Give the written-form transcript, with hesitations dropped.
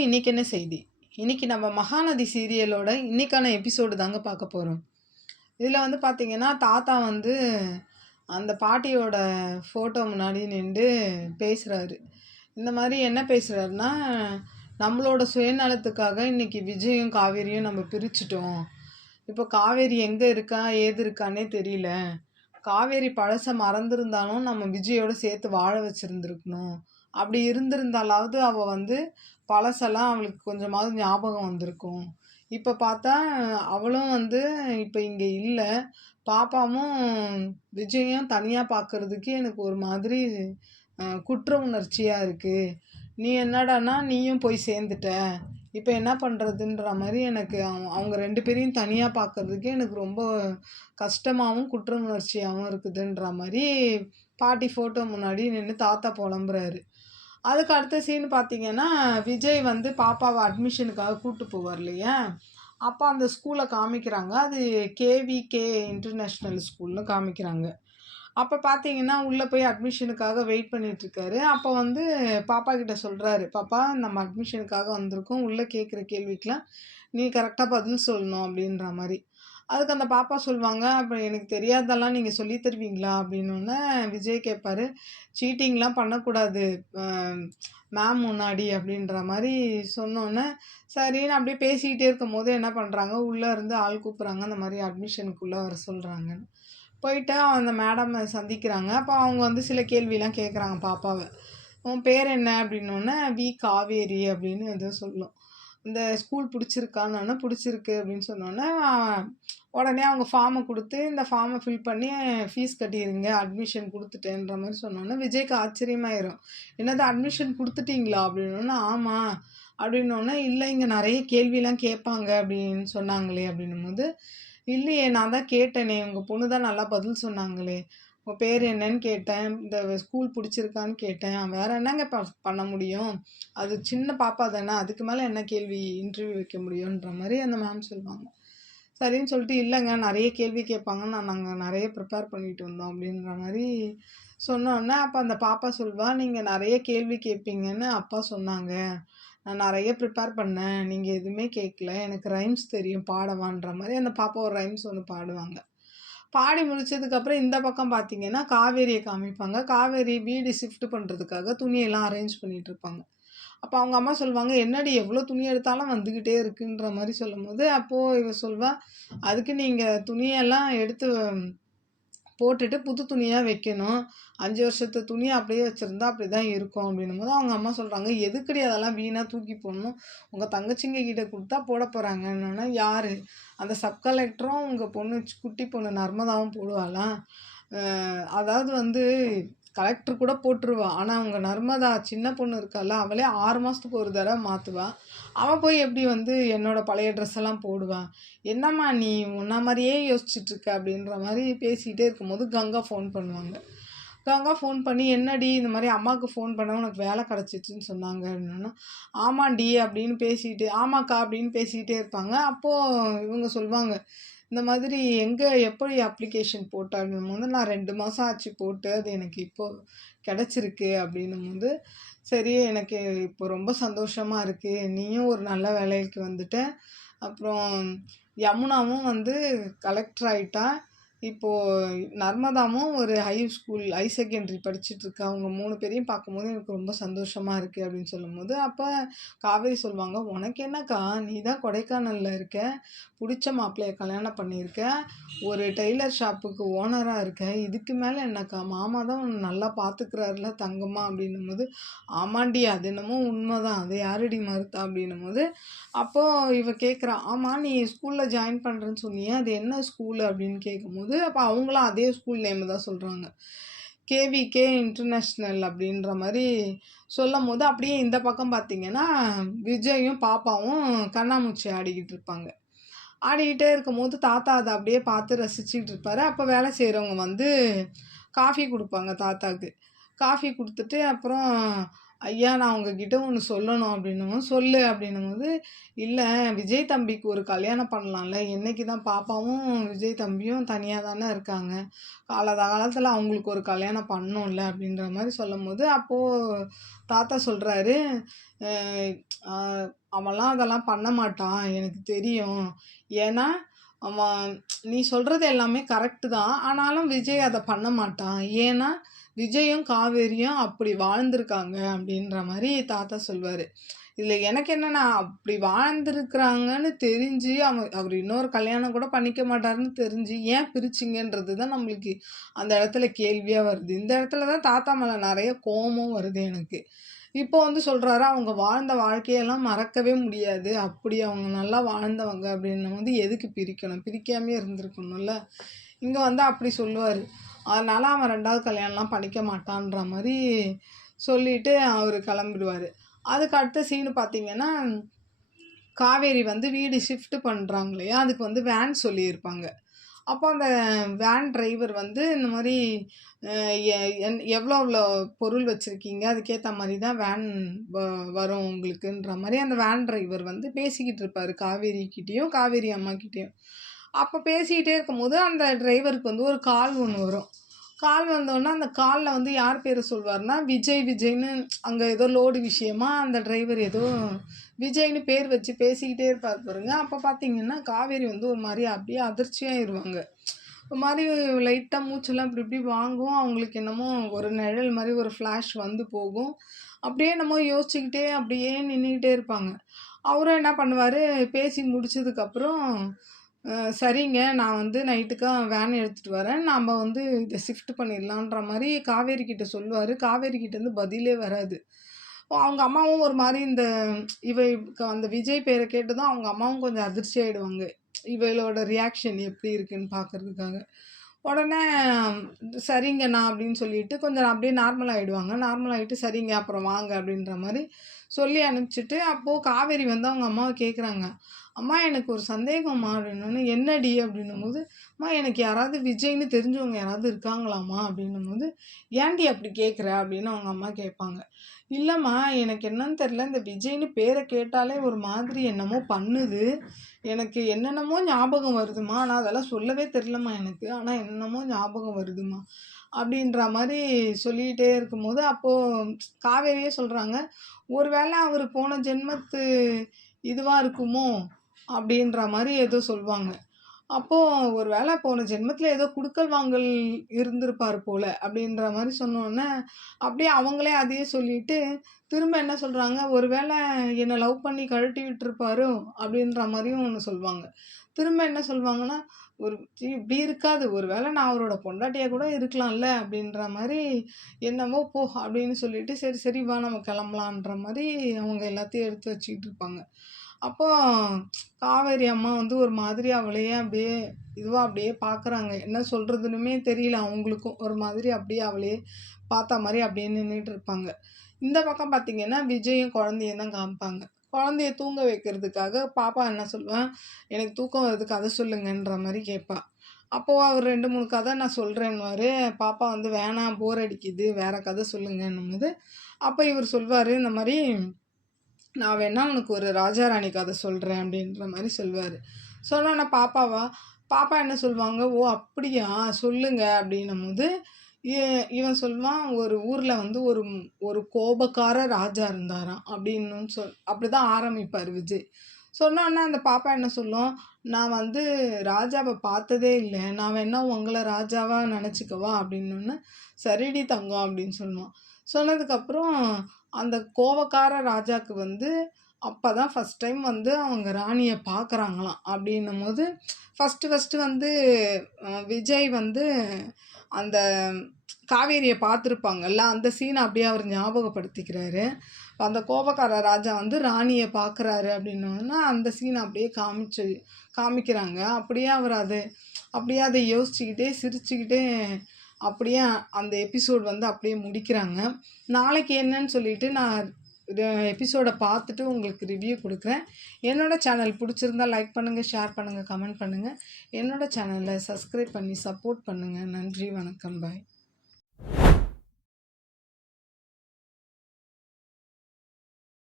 எல்லாருக்கும் இன்னைக்கு என்ன செய்தி? இன்னைக்கு நம்ம மகாநதி சீரியலோட இன்னைக்கான எபிசோடு தாங்க பார்க்க போறோம். இதில வந்து பார்த்தீங்கன்னா, தாத்தா வந்து அந்த பாட்டியோட ஃபோட்டோ முன்னாடி நின்டு பேசுறாரு. இந்த மாரி என்ன பேசுறாருன்னா, நம்மளோட சுயநலத்துக்காக இன்னைக்கு விஜயும், காவேரியும் நம்ம பிரிச்சுட்டோம். இப்போ காவேரி எங்க இருக்கா, ஏது இருக்கான்னே தெரியல. காவேரி பழச மறந்திருந்தாலும் நம்ம விஜயோட சேர்த்து வாழ வச்சிருந்திருக்கணும். அப்படி இருந்திருந்தாலாவது அவ வந்து பழசெல்லாம் அவளுக்கு கொஞ்சமாவது ஞாபகம் வந்திருக்கும். இப்ப பார்த்தா அவளும் வந்து இப்ப இங்க இல்ல. பாப்பாவும் விஜயும் தனியா பார்க்கறதுக்கு எனக்கு ஒரு மாதிரி குற்ற உணர்ச்சியா இருக்கு. நீ என்னடான்னா நீயும் போய் சேர்ந்துட்ட. இப்ப என்ன பண்றதுன்ற மாரி எனக்கு அவங்க 2 பேரையும் தனியா பார்க்கறதுக்கே எனக்கு ரொம்ப கஷ்டமாவும், குற்ற உணர்ச்சியாவும் இருக்குதுன்ற மாரி பாட்டி ஃபோட்டோ முன்னாடி நின்னு தாத்தா பொலம்புறாரு. அதுக்கு அடுத்த சீன் பார்த்தீங்கன்னா, விஜய் வந்து பாப்பாவ அட்மிஷனுக்காக கூட்டு போவார் இல்லையா? அப்ப அந்த ஸ்கூல காமிக்கிறாங்க. அது கேவிகே இன்டர்நேஷனல் ஸ்கூல்னு காமிக்கிறாங்க. அப்ப பார்த்தீங்கன்னா, உள்ள போய் அட்மிஷனுக்காக வெயிட் பண்ணிட்டுருக்காரு. அப்ப வந்து பாப்பா கிட்ட சொல்றாரு, "பாப்பா நம்ம அட்மிஷனுக்காக வந்திருக்கோம். உள்ள கேட்குற கேள்விக்கெல்லாம் நீ கரெக்ட்டா பதில் சொல்லணும்." அப்படின்ற மாரி. அதுக்கு அந்த பாப்பா சொல்வாங்க, "அப்ப எனக்கு தெரியாததெல்லாம் நீங்க சொல்லி தருவீங்களா?" அப்படின்னோனே விஜய் கேட்பாரு, "சீட்டிங்லாம் பண்ணக்கூடாது அ மேம் முன்னாடி." அப்படின்ற மாரி சொன்னோனே, சரின்னு அப்படியே பேசிக்கிட்டே இருக்கும்போது என்ன பண்றாங்க, உள்ள இருந்து ஆள் கூப்புடுறாங்க. அந்த மாரி அட்மிஷனுக்குள்ள வர சொல்றாங்கன்னு. போயிட்டு அந்த மேடம சந்திக்கிறாங்க. அப்ப அவங்க வந்து சில கேள்விலாம் கேட்குறாங்க பாப்பாவ. "உன் பேர் என்ன?" அப்படின்னோனே, "வி. காவேரி" அப்படின்னு ஏதோ சொல்லும். இந்த ஸ்கூல் பிடிச்சிருக்கான்னோனே, "பிடிச்சிருக்கு" அப்படின்னு சொன்னோனே, உடனே அவங்க ஃபார்ம குடுத்து, "இந்த ஃபார்ம ஃபில் பண்ணி ஃபீஸ் கட்டிருங்க. அட்மிஷன் குடுத்துட்டேன்ற" மாரி சொன்னோனே, விஜய்க்கு ஆச்சரியமாயிரும். "என்னது அட்மிஷன் குடுத்துட்டீங்களா?" அப்படின்னோனே, "ஆமா." அப்படின்னோனே, "இல்ல இங்க நெறைய கேள்விலாம் கேட்பாங்க அப்படின்னு சொன்னாங்களே" அப்படின்னும்போது, "இல்லையே நான் தான் கேட்டேனே, உங்க பொண்ணு தான் நல்லா பதில் சொன்னாங்களே. உங்க பேர் என்னன்னு கேட்டேன். இந்த ஸ்கூல் புடிச்சிருக்கான்னு கேட்டேன். வேற என்னங்க பண்ண முடியும்? அது சின்ன பாப்பா தானே. அதுக்கு மேல என்ன கேள்வி இன்டர்வியூ வைக்க முடியும்ன்ற" மாரி அந்த மேம் சொல்லுவாங்க. சரின்னு சொல்லிட்டு, "இல்லங்க நெறைய கேள்வி கேட்பாங்கன்னு நாங்க நெறைய ப்ரிப்பேர் பண்ணிட்டு வந்தோம்." அப்படின்ற மாரி சொன்னோனே, அப்ப அந்த பாப்பா சொல்வா, "நீங்க நெறைய கேள்வி கேட்பீங்கன்னு அப்பா சொன்னாங்க. நான் நெறைய ப்ரிப்பேர் பண்ணேன். நீங்க எதுவுமே கேட்கல. எனக்கு ரைம்ஸ் தெரியும் பாடவான்ற" மாரி அந்த பாப்பா ஒரு ரைம்ஸ் ஒண்ணு பாடுவாங்க. பாடி முடிச்சதுக்கப்புறம் இந்த பக்கம் பார்த்தீங்கன்னா, காவேரிய காமிப்பாங்க. காவேரி வீடு ஷிஃப்ட் பண்றதுக்காக துணியெல்லாம் அரேஞ்ச் பண்ணிட்டு இருப்பாங்க. அப்ப அவங்க அம்மா சொல்வாங்க, "என்னடி எவ்ளோ துணி எடுத்தாலும் வந்துகிட்டே இருக்குன்ற" மாரி சொல்லும்போது, அப்போ இவ சொல்வா, "அதுக்கு நீங்க துணியெல்லாம் எடுத்து போட்டுட்டு புது துணியா வைக்கணும். 5 வருஷத்து துணிய அப்படியே வச்சிருந்தா அப்படிதான் இருக்கும்." அப்படின்னும்போது அவங்க அம்மா சொல்றாங்க, "எதுக்குடி அதெல்லாம் வீணா தூக்கி போடணும்? உங்க தங்கச்சிங்க கிட்ட குடுத்தா போட போறாங்கன்னோனே." "யாரு? அந்த சப் கலெக்டரும் உங்க பொண்ணு குட்டி பொண்ணு நர்மதாவும் போடுவாளாம்? அ அதாவது வந்து கலெக்டர் கூட போட்டுருவா. ஆனா உங்க நர்மதா சின்ன பொண்ணு இருக்கால்ல, அவளே 6 மாசத்துக்கு ஒரு தடவ மாத்துவா. அவ போய் எப்படி வந்து என்னோட பழைய ட்ரெஸ் எல்லாம் போடுவா? என்னம்மா நீ உன்ன மாரியே யோசிச்சுட்டு இருக்க." அப்படின்ற மாரி பேசிட்டே இருக்கும்போது கங்கா ஃபோன் பண்ணுவாங்க. கங்கா ஃபோன் பண்ணி, "என்னடி இந்த மாரி அம்மாவுக்கு ஃபோன் பண்ணேன் உனக்கு வேலை கிடைச்சிச்சுன்னு சொன்னாங்க." அப்படின்னோன, "ஆமாண்டி" அப்படின்னு பேசிட்டு "ஆமாக்கா" அப்படின்னு பேசிக்கிட்டே இருப்பாங்க. அப்போ இவங்க சொல்வாங்க, இந்த மாதிரி "எங்க எப்படி அப்ளிகேஷன் போட்ட?" அப்படின்னும்போது, "நான் 2 மாசம் ஆச்சு போட்டு. அது எனக்கு இப்போ கிடைச்சிருக்கு." அப்படின்னும்போது, "சரி எனக்கு இப்போ ரொம்ப சந்தோஷமா இருக்கு. நீயும் ஒரு நல்ல வேலைக்கு வந்துட்ட. அப்புறம் யமுனாவும் வந்து கலெக்டர் ஆயிட்டா. இப்போ நர்மதாவும் ஒரு ஹை செகண்டரி படிச்சுட்ருக்கா. அவங்க 3 பேரையும் பார்க்கும்போது எனக்கு ரொம்ப சந்தோஷமா இருக்கு." அப்படின்னு சொல்லும்போது, அப்ப காவேரி சொல்வாங்க, "உனக்கு என்னக்கா? நீ தான் கொடைக்கானல்ல இருக்க. புடிச்ச மாப்பிள்ளைய கல்யாணம் பண்ணியிருக்க. ஒரு டெய்லர் ஷாப்புக்கு ஓனரா இருக்க. இதுக்கு மேல என்னக்கா? மாமா தான் உன்ன நல்லா பார்த்துக்கிறாருல்ல தங்கமா." அப்படின்னும்போது, "ஆமாண்டி அது என்னமோ உண்மதான். அத யாருடி மறுத்தா?" அப்படின்னும்போது, அப்போ இவ கேட்குறா, "ஆமா நீ ஸ்கூல்ல ஜாயின் பண்றேன்னு சொன்னியே, அது என்ன ஸ்கூலு?" அப்படின்னு கேட்கும்போது, அப்ப அவங்களும் அதே ஸ்கூல் நேம தான் சொல்றாங்க. கேவிகே இன்டர்நேஷனல் அப்படின்ற மாரி சொல்லம்போது, அப்படியே இந்த பக்கம் பார்த்தீங்கன்னா, விஜயும், பாப்பாவும் கண்ணாமூச்சி ஆடிக்கிட்டு இருப்பாங்க. ஆடிக்கிட்டே இருக்கும்போது, தாத்தா அத அப்படியே பார்த்து ரசிச்சுக்கிட்டு இருப்பாரு. அப்ப வேலை செய்றவங்க வந்து காஃபி குடுப்பாங்க தாத்தாக்கு. காஃபி குடுத்துட்டு, அப்புறம் ஐயா நான் உங்ககிட்ட ஒன்று சொல்லணும் அப்படின்னும் சொல்லு அப்படின்னும்போது, இல்லை விஜய் தம்பிக்கு ஒரு கல்யாணம் பண்ணலாம்ல, என்னைக்கு தான் பாப்பாவும் விஜய் தம்பியும் தனியாக தானே இருக்காங்க, காலகாலத்தில் அவங்களுக்கு ஒரு கல்யாணம் பண்ணணும்ல அப்படின்ற மாதிரி சொல்லும்போது, அப்போது தாத்தா சொல்கிறாரு, அவன்லாம் அதெல்லாம் பண்ண மாட்டான் எனக்கு தெரியும். ஏன்னா அவன் நீ சொல்கிறது எல்லாமே கரெக்டு தான், ஆனாலும் விஜய் அதை பண்ண மாட்டான். ஏன்னா விஜயும் காவேரியும் அப்படி வாழ்ந்திருக்காங்க அப்படின்ற மாதிரி தாத்தா சொல்வார். இதில் எனக்கு என்னன்னா, அப்படி வாழ்ந்திருக்கிறாங்கன்னு தெரிஞ்சு அவர் இன்னொரு கல்யாணம் கூட பண்ணிக்க மாட்டாருன்னு தெரிஞ்சு ஏன் பிரிச்சிங்கன்றது தான் நம்மளுக்கு அந்த இடத்துல கேள்வியாக வருது. இந்த இடத்துல தான் தாத்தா மேலே நிறைய கோபமும் வருது எனக்கு. இப்போ வந்து சொல்கிறாரு, அவங்க வாழ்ந்த வாழ்க்கையெல்லாம் மறக்கவே முடியாது, அப்படி அவங்க நல்லா வாழ்ந்தவங்க அப்படின்னும் போது எதுக்கு பிரிக்கணும், பிரிக்காமே இருந்திருக்கணும்ல. இங்கே வந்து அப்படி சொல்லுவார். அதனால் அவன் 2வது கல்யாணம்லாம் பண்ணிக்க மாட்டான்ற மாதிரி சொல்லிட்டு அவர் கிளம்பிடுவார். அதுக்கு அடுத்த சீனு பார்த்தீங்கன்னா, காவேரி வந்து வீடு ஷிஃப்ட் பண்ணுறாங்க இல்லையா, அதுக்கு வந்து வேன் சொல்லியிருப்பாங்க. அப்போ அந்த வேன் டிரைவர் வந்து இந்த மாதிரி எவ்வளோ எவ்வளோ பொருள் வச்சுருக்கீங்க, அதுக்கேற்ற மாதிரி தான் வேன் வரும் உங்களுக்குன்ற மாதிரி அந்த வேன் டிரைவர் வந்து பேசிக்கிட்டு இருப்பார் காவேரிக்கிட்டேயும் காவேரி அம்மாக்கிட்டேயும். அப்போ பேசிக்கிட்டே இருக்கும்போது அந்த டிரைவருக்கு வந்து ஒரு கால் ஒன்று வரும். கால் வந்தோடனே அந்த காலில் வந்து யார் பேரை சொல்வார்னா, விஜய்னு அங்கே ஏதோ லோடு விஷயமா அந்த டிரைவர் ஏதோ விஜய்னு பேர் வச்சு பேசிக்கிட்டே இருப்பார் பாருங்க. அப்போ பார்த்தீங்கன்னா காவேரி வந்து ஒரு மாதிரி அப்படியே அதிர்ச்சியாகிடுவாங்க. ஒரு மாதிரி லைட்டாக மூச்செல்லாம் இப்படி இப்படி வாங்கும். அவங்களுக்கு என்னமோ ஒரு நிழல் மாதிரி ஒரு ஃப்ளாஷ் வந்து போகும். அப்படியே என்னமோ யோசிச்சுக்கிட்டே அப்படியே நின்றுக்கிட்டே இருப்பாங்க. அவரும் என்ன பண்ணுவார், பேசி முடிச்சதுக்கப்புறம் சரிங்க நான் வந்து நைட்டுக்கா வேன் எடுத்துகிட்டு வரேன், நாம் வந்து இதை ஷிஃப்ட் பண்ணிடலான்ற மாதிரி காவேரி கிட்ட சொல்லுவார். காவேரி கிட்டேருந்து பதிலே வராது. அவங்க அம்மாவும் ஒரு மாதிரி இந்த அந்த விஜய் பேரை கேட்டதும் அவங்க அம்மாவும் கொஞ்சம் அதிர்ச்சி ஆகிடுவாங்க, இவளோட ரியாக்ஷன் எப்படி இருக்குன்னு பார்க்குறதுக்காக. உடனே சரிங்கண்ணா அப்படின்னு சொல்லிட்டு கொஞ்சம் அப்படியே நார்மல் ஆகிடுவாங்க. நார்மல் ஆகிட்டு சரிங்க அப்புறம் வாங்க அப்படின்ற மாதிரி சொல்லி அனுப்பிச்சிட்டு, அப்போது காவேரி வந்து அவங்க அம்மாவை கேட்குறாங்க, அம்மா எனக்கு ஒரு சந்தேகம்மா அப்படின்னோடனே, என்னடி அப்படின்னும்போது, அம்மா எனக்கு யாராவது விஜய்னு தெரிஞ்சவங்க யாராவது இருக்காங்களாம்மா அப்படின்னும்போது, ஏன்டி அப்படி கேட்குற அப்படின்னு அவங்க அம்மா கேட்பாங்க. இல்லைம்மா எனக்கு என்னன்னு தெரில, இந்த விஜய்னு பேரை கேட்டாலே ஒரு மாதிரி என்னமோ பண்ணுது, எனக்கு என்னென்னமோ ஞாபகம் வருதுமா, ஆனால் அதெல்லாம் சொல்லவே தெரிலம்மா எனக்கு, ஆனால் என்னென்னமோ ஞாபகம் வருதுமா அப்படின்ற மாதிரி சொல்லிகிட்டே இருக்கும்போது, அப்போது காவேரியே சொல்கிறாங்க, ஒருவேளை அவர் போன ஜென்மத்து இதுவாக இருக்குமோ அப்படின்ற மாதிரி ஏதோ சொல்லுவாங்க. அப்போது ஒரு வேளை போன ஜென்மத்தில் ஏதோ குடுக்கல் வாங்கல் இருந்திருப்பார் போல் அப்படின்ற மாதிரி சொன்னோன்னே, அப்படியே அவங்களே அதையே சொல்லிட்டு திரும்ப என்ன சொல்கிறாங்க, ஒரு வேளை என்னை லவ் பண்ணி கழட்டி விட்டுருப்பாரோ அப்படின்ற மாதிரியும் ஒன்று சொல்லுவாங்க. திரும்ப என்ன சொல்லுவாங்கன்னா, இப்படி இருக்காது, ஒரு வேளை நான் அவரோட பொண்டாட்டியாக கூட இருக்கலாம்ல அப்படின்ற மாதிரி, என்னமோ போ அப்படின்னு சொல்லிட்டு சரி சரி வா நம்ம கிளம்பலான்ற மாதிரி அவங்க எல்லாத்தையும் எடுத்து வச்சுக்கிட்டு இருப்பாங்க. அப்போ காவேரி அம்மா வந்து ஒரு மாதிரி அவளையே அப்படியே இதுவாக அப்படியே பார்க்குறாங்க. என்ன சொல்கிறதுன்னுமே தெரியல அவங்களுக்கும். ஒரு மாதிரி அப்படியே அவளையே பார்த்தா மாதிரி அப்படியே நின்றுட்டு இருப்பாங்க. இந்த பக்கம் பார்த்தீங்கன்னா விஜயும் குழந்தையும் தான் காமிப்பாங்க. குழந்தைய தூங்க வைக்கிறதுக்காக பாப்பா என்ன சொல்லுவேன், எனக்கு தூக்கம் வருது கதை சொல்லுங்கன்ற மாதிரி கேட்பா. அப்போது அவர் 2 3 கதை நான் சொல்கிறேன்னுவார். பாப்பா வந்து வேணாம் போர் அடிக்குது வேறு கதை சொல்லுங்கன்னும்போது, அப்போ இவர் சொல்வார், இந்த மாதிரி நான் வேணா உனக்கு ஒரு ராஜா ராணி கதை சொல்கிறேன் அப்படின்ற மாதிரி சொல்வார். சொன்னோன்னே பாப்பா என்ன சொல்லுவாங்க, ஓ அப்படியா சொல்லுங்க அப்படின்னும்போது, இவன் சொல்லுவான், ஒரு ஊரில் வந்து ஒரு ஒரு கோபக்கார ராஜா இருந்தாராம் அப்படின்னு அப்படி தான் ஆரம்பிப்பார் விஜய். சொன்னோன்னே அந்த பாப்பா என்ன சொல்லும், நான் வந்து ராஜாவை பார்த்ததே இல்லை, நான் வேணா உங்களை ராஜாவாக நினச்சிக்கவா அப்படின்னோடனே, சரிடி தங்கம் அப்படின்னு சொல்லுவான். சொன்னதுக்கப்புறம் அந்த கோவக்கார ராஜாவுக்கு வந்து அப்போ தான் ஃபஸ்ட் டைம் வந்து அவங்க ராணியை பார்க்குறாங்களாம். அப்படின்னும்போது ஃபஸ்ட்டு வந்து விஜய் வந்து அந்த காவேரியை பார்த்துருப்பாங்கல்ல, அந்த சீனை அப்படியே அவர் ஞாபகப்படுத்திக்கிறாரு. அந்த கோபக்கார ராஜா வந்து ராணியை பார்க்குறாரு அப்படின்னோன்னா அந்த சீனை அப்படியே காமிக்கிறாங்க. அப்படியே அதை யோசிச்சுக்கிட்டே சிரிச்சுக்கிட்டே அப்படியே அந்த எபிசோட் வந்து அப்படியே முடிக்கிறாங்க. நாளைக்கு என்னன்னு சொல்லிட்டு நான் எபிசோடை பார்த்துட்டு உங்களுக்கு ரிவ்யூ கொடுக்குறேன். என்னோடய சேனல் பிடிச்சிருந்தா லைக் பண்ணுங்கள், ஷேர் பண்ணுங்கள், கமெண்ட் பண்ணுங்கள். என்னோடய சேனலை சப்ஸ்கிரைப் பண்ணி சப்போர்ட் பண்ணுங்கள். நன்றி, வணக்கம், பாய்.